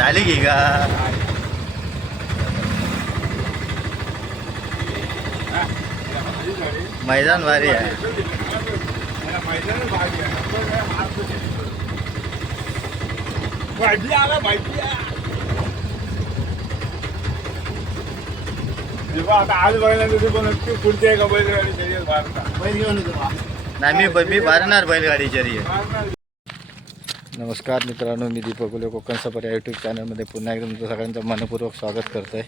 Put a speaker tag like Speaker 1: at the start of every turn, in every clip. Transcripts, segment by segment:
Speaker 1: झाली की का मैदान भारी आहे
Speaker 2: आता आज बघायला तुझी पण नक्की पुढची आहे का बैलगाडी शर्यत भारतात
Speaker 1: नाही मी मी भरणार बैलगाडी नमस्कार मित्रांनो मी दीपक गुले कोकण सफर या यूट्यूब चॅनलमध्ये पुन्हा एकदा तुमचं सगळ्यांचं मनपूर्वक स्वागत करतो आहे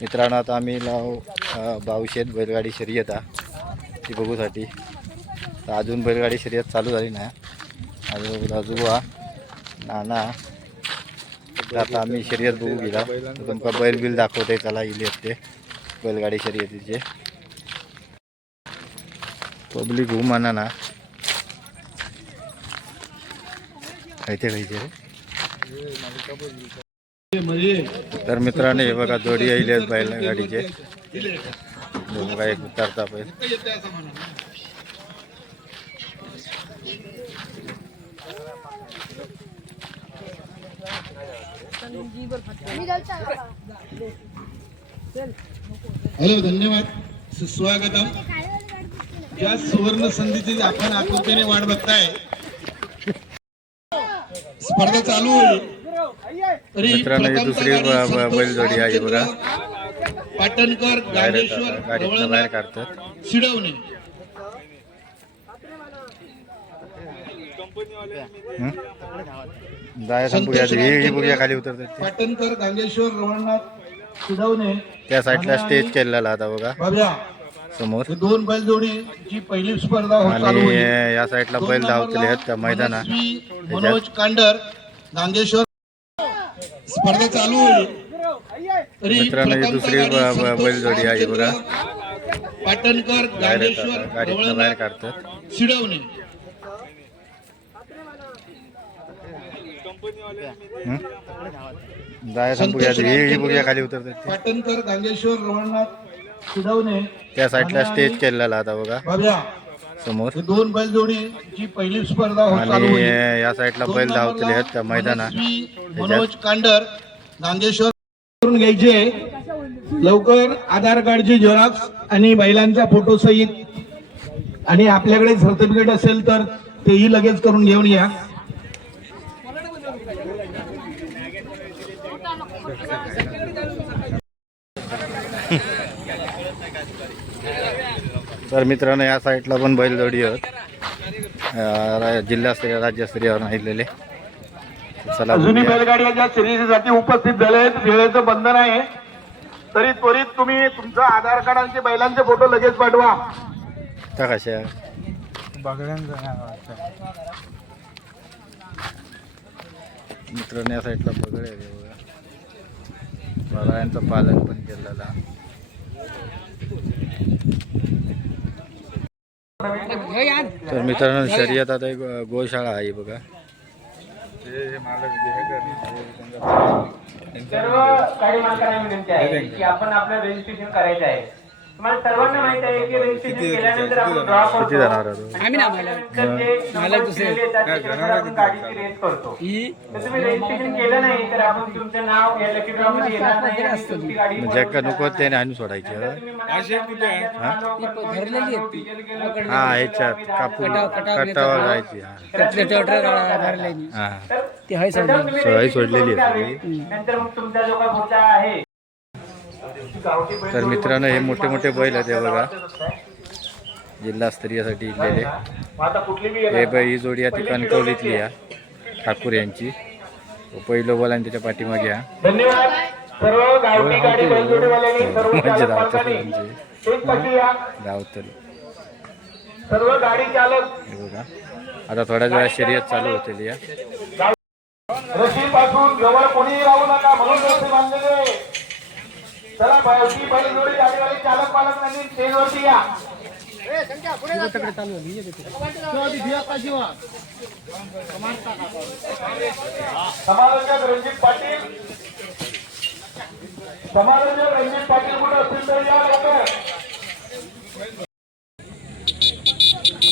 Speaker 1: मित्रांनो आता आम्ही लाव बावशेत बैलगाडी शर्यत ती बघूसाठी तर अजून बैलगाडी शर्यत चालू झाली नाही अजून आजोबा नाना तर आता आम्ही शर्यत बघू गेला. तुमका बैल बिल दाखवते चला इले ते बैलगाडी शर्यतीचे. पब्लिक होऊ ना खायचे खायचे रे तर मित्रांनो हे बघा जोडी येईल आहेत बैलगाडीचे. दोन बघा एक उतारता बैल
Speaker 3: हॅलो धन्यवाद. सुस्वागतम. या सुवर्ण संधीची आपण आकुलतेने वाट बघताय स्पर्धा चालू होईल. तरी
Speaker 1: मित्रांनो, ही दुसरी बैलजोडी आहे बघा.
Speaker 3: पाटणकर गांडेश्वर
Speaker 1: बाहेर काढतात.
Speaker 3: शिडवणे.
Speaker 1: खाली उतरतात ते.
Speaker 3: पाटणकर गांगेश्वर रवळनाथ शिडवणे.
Speaker 1: त्या साईडला स्टेज केलेला आता बघा. समोर.
Speaker 3: दोन बैलजोडीची पहिली स्पर्धा
Speaker 1: आणि या साईडला बैल धावतले आहेत त्या मैदानात.
Speaker 3: मनोज कांडर गांगेश्वर स्पर्धा चालू होईल.
Speaker 1: मित्रांनो, ही दुसरी बैलजोडी आहे बघा.
Speaker 3: पाटणकर
Speaker 1: गाडीतनं बाहेर
Speaker 3: रवळनाथ,
Speaker 1: काढतात.
Speaker 3: शिडवणे.
Speaker 1: जायचं बघूया ही बघूया खाली उतरतात.
Speaker 3: पाटणकर गांगेश्वर रवळनाथ शिडवणे
Speaker 1: त्या साईडला स्टेज केलेला आता बघा. समोर.
Speaker 3: दोन बैलजोडीची पहिली स्पर्धा हो- चालू
Speaker 1: आणि या साईडला बैल धावतले आहेत त्या मैदानात.
Speaker 3: मनोज कांडर गांगेश्वर करून घ्यायचे. लवकर आधार कार्डची झेरॉक्स आणि बैलांचा फोटो सहित. आणि आपल्याकडे सर्टिफिकेट असेल तर तेही लगेच करून घेऊन या.
Speaker 1: तर मित्रांनो या साईडला पण बैलजोडी आहेत. जिल्हास्तरीय राज्यस्तरीयवर राहिलेले. चला
Speaker 3: अजूनही
Speaker 1: बघूया.
Speaker 3: बैलगाड्याच्या शर्यतीसाठी उपस्थित झाले आहेत वेळेचं बंधन आहे. तरी त्वरित तुम्ही तुमचं आधार कार्ड आणि बैलांचे फोटो लगेच पाठवा.
Speaker 1: त्या कशा मित्रांनो या साईडला बगळे आहे बघा बघायांचं पालन पण केलेलं. तर मित्रांनो शर्यत आता एक गोशाळा आहे बघा.
Speaker 4: सर्व गाडी मालकांना विनंती आहे की आपण आपलं रजिस्ट्रेशन करायचं आहे. तुम्हाला सर्वांना माहीत आहे की रजिस्ट्रेशन केल्यानंतर आपण ड्रॉ करतो
Speaker 1: किती जाणार आहे तो?
Speaker 4: आणि त्यानंतर जे नंबर दिलेले येतात त्याच्यानुसार आपण गाडीची रेस करतो. तर तुम्ही रजिस्ट्रेशन केलं नाही तर आपण तुमचं नाव या लकी ड्रॉ मध्ये येणार नाही आणि तुमची गाडी
Speaker 1: म्हणजे नको त्याने हाणून सोडायची हा? हा? ह्याच्यात कापून कटावर जायची हा. सोडलेली. आहे
Speaker 4: घ्यावी. नंतर मग तुमचा जो काय पुढचा आहे गावठी बैल
Speaker 1: तर मित्रांनो हे मोठे मोठे बैल आहेत हे बघा. जिल्हास्तरीयसाठी इलेले हे बाई ही जोडी आता कणकवलीतली या ठाकूर यांची. पहिलो बोला आणि त्याच्या पाठीमागे हा.
Speaker 4: धन्यवाद
Speaker 1: धावतात
Speaker 4: मालकांनी या
Speaker 1: हे बघा. आता थोड्याच वेळा शर्यत चालू होतील या.
Speaker 4: रशी पासून जवळ कोणीही राहू नका. म्हणून बांधलेले. चला गाडीवाले चालक या. समालोचक रणजित पाटील. समालोचक रणजित पाटील कुठे असतील तर या लवकर.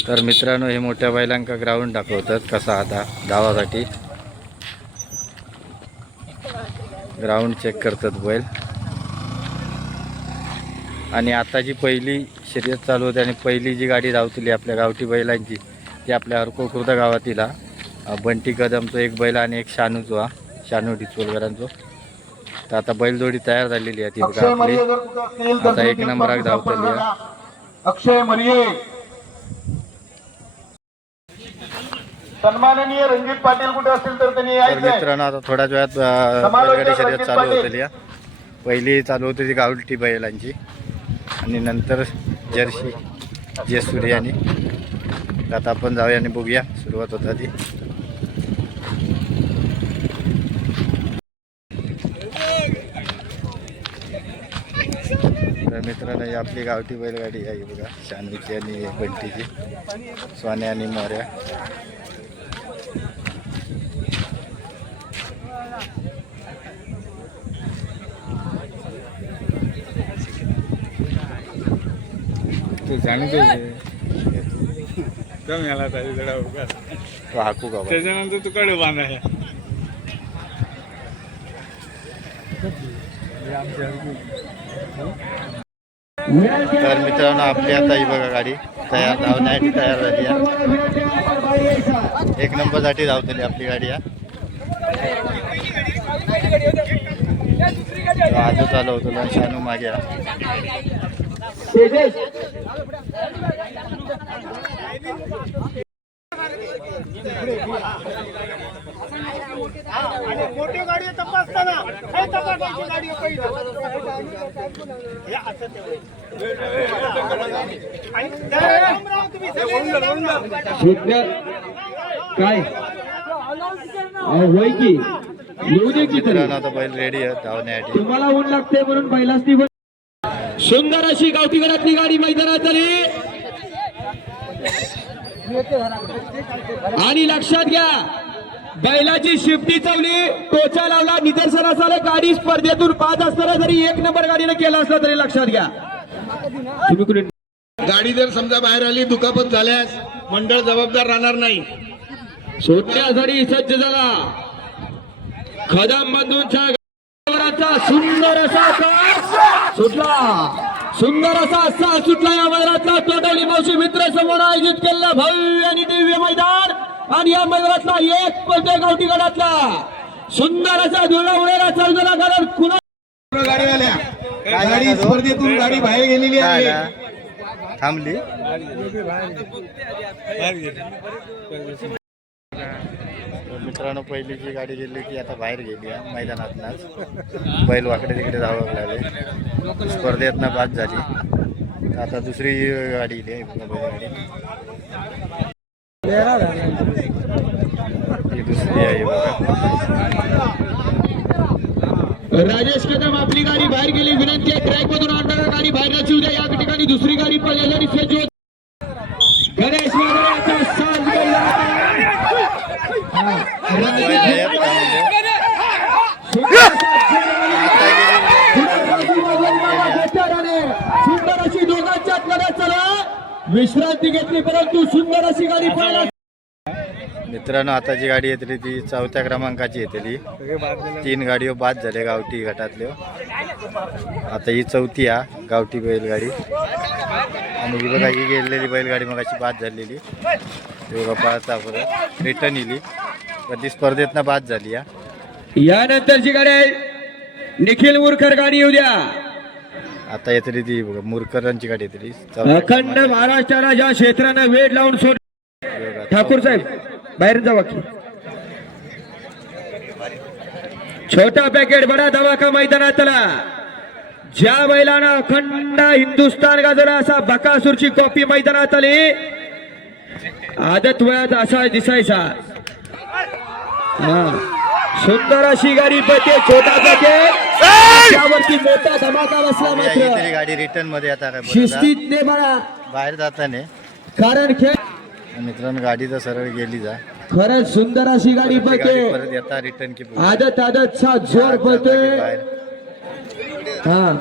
Speaker 1: तर मित्रांनो हे मोठ्या बैलांका ग्राउंड दाखवतात कसा आता धावासाठी. ग्राउंड चेक करतात बैल. आणि आता जी पहिली शर्यत चालू होती आणि पहिली जी गाडी धावतली आपल्या गावठी बैलांची ती आपल्या हरको खुर्द गावातील बंटी कदमचो एक बैल आणि एक शानूचो हा शानू डिचोलकरांचो. तर आता बैलजोडी तयार झालेली आहे ती आपली आता एक नंबराक धावतली.
Speaker 5: अक्षय मरिये. सन्माननीय रणजित पाटील कुठे असतील तर त्यांनी
Speaker 1: मित्रांनो आता थोड्याच वेळात बैलगाडी शर्यत चालू होतली. पहिली चालू होती ती गावठी बैलांची. आणि नंतर जर्सी जे सूर्याने आता आपण जाऊया आणि बघूया सुरुवात होता ती तर मित्रांनो ही आपली गावठी बैलगाडी आहे बघा. शानवीची आणि बंटीची. स्वाने आणि मोऱ्या
Speaker 2: तू सांगतो कमी आला तरी जरा उगाच.
Speaker 1: तो हाकू का बा?
Speaker 2: त्याच्यानंतर तू कडे बांधाय
Speaker 1: तर मित्रांनो आपली आता ही बघा गाडी तयार धावण्यासाठी तयार झाली आहे एक नंबरसाठी धावतली आपली गाडी तो आजू चालवतो आणि शानू मागे आहे.
Speaker 5: काय? होय की. येऊ दे की
Speaker 1: मित्रांनो आता बैल रेडी आहे धावण्यासाठी.
Speaker 5: तुम्हाला ऊन लागते म्हणून पहिलाच ती सुंदर अशी गावठी गडातली गाडी मैदानात आली आणि लक्षात घ्या बैलाची शिफ्टी चावली टोचा लावला निदर्शनास आलं गाडी स्पर्धेतून पाच असताना जरी एक नंबर गाडीनं केला असला तरी लक्षात घ्या. गाडी जर समजा बाहेर आली दुखापत झाल्यास मंडळ जबाबदार राहणार नाही. सोडण्यासाठी सज्ज झाला. खदम बंधूंच्या गडावरचा सुंदर असा सास सुटला. सुंदर असा सास सुटला या मैदानातला. तोटवली मावशी मित्र समोर आयोजित केलेला भव्य आणि दिव्य मैदान. आणि या मैदानातला एक पलटे गावठी गडातला. सुंदर असा धुळा उडेला चौदला कारण कुणा गाडी आल्या. गाडी स्पर्धेतून गाडी बाहेर गेलेली आहे?
Speaker 1: थांबली. मित्रांनो पहिली जी गाडी गेली ती आता बाहेर गेली आहे मैदानातनंच. बैल वाकडे तिकडे जावं लागले. स्पर्धेतनं बाद झाली. आता दुसरी गाडी इली आहे दुसरी आहे
Speaker 5: राजेश कदम आपली गाडी बाहेर गेली विनंती आहे ट्रॅक मधून आणणारा गाडी बाहेर नची उद्या या ठिकाणी दुसरी गाडी पडलेली आणि फेज होत. गणेश माधवराचा साथ गेला. हा.
Speaker 1: बैल आहे, थांबले.
Speaker 5: सुंदर अशी दोघांच्या लढत चला विश्रांती घेतली परंतु सुंदर अशी गाडी पळायला
Speaker 1: मित्रांनो आता जी गाडी येतली ती चौथ्या क्रमांकाची येतली. तीन गाडीवर बाद झाले गावठी गटातले आता ही चौथी हा गावठी बैलगाडी. आणि ही बघा ही गेलेली बैलगाडी मग अशी बाद झालेली. बघा पळता परत. रिटर्न येली. ती स्पर्धेतनं बाद झाली
Speaker 5: यानंतरची गाडी आहे. निखिल मुरकर गाडी येऊ द्या.
Speaker 1: आता येतली ती बघा मुरकरांची गाडी येतली.
Speaker 5: अखंड महाराष्ट्राला ज्या क्षेत्रानं वेळ लावून सोड ठाकूर साहेब बाहेर जावा की. छोटा पॅकेट बडा धमाका मैदानातला. ज्या बैलानं अखंड हिंदुस्थान गाजवला असा बकासूरची कॉपी मैदानात आली आदत वयात असा दिसायचा. हा. सुंदर अशी गाडी पळते छोटा पॅकेट त्यावरती मोठा धमाका बसला मात्र.
Speaker 1: तरी गाडी रिटर्नमध्ये आता काय बरं
Speaker 5: शिस्तीत ने बळा
Speaker 1: बाहेर जाताने.
Speaker 5: कारण खेळ
Speaker 1: मित्रांनो गाडी तर सरळ गेली जा.
Speaker 5: खरंच सुंदर अशी गाडी
Speaker 1: ती गाडी
Speaker 5: पळते
Speaker 1: परत येता रिटर्न की
Speaker 5: आदत आदत चा जोर पळतोय
Speaker 1: बाहेर.
Speaker 5: हा.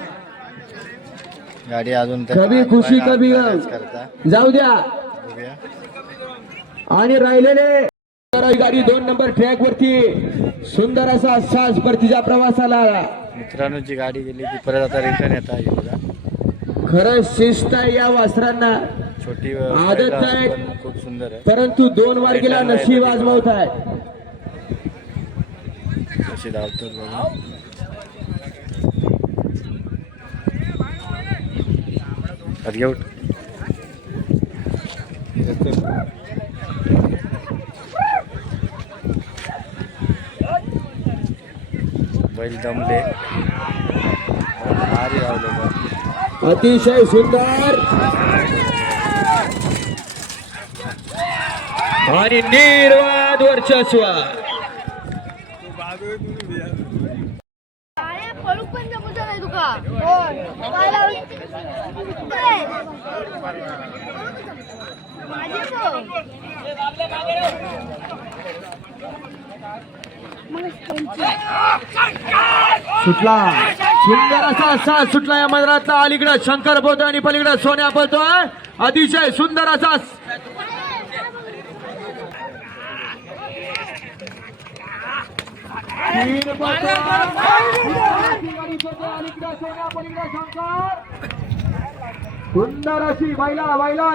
Speaker 1: गाडी अजून तर
Speaker 5: कभी खुशी
Speaker 1: बाहेर
Speaker 5: कभी.
Speaker 1: करता.
Speaker 5: जाऊ द्या.
Speaker 1: बघूया.
Speaker 5: आणि राहिलेले ही गाडी दोन नंबर ट्रॅक वरती. सुंदर असा सास परतीच्या प्रवासाला.
Speaker 1: मित्रांनो जी गाडी गेली ती परत आता रिटर्न येत आहे बघा.
Speaker 5: खरं शिस्त आहे या वासरांना.
Speaker 1: छोटी
Speaker 5: आदत आहे.
Speaker 1: खूप सुंदर आहे.
Speaker 5: परंतु दोन वारगीला नशीब आजमावत आहे.
Speaker 1: कशी धावतात बघा. बैल दमले. भारी धावले बघ.
Speaker 5: अतिशय सुंदर. आणि निर्वाद वर्चस्व?
Speaker 6: माझे.
Speaker 5: सुटला. सुंदर असा सास सुटला या मंदिरातला अलीकडे शंकर बोलतोय आणि पलीकडे सोन्या बोलतोय. अतिशय सुंदर असा सुंदर अशी महिला महिला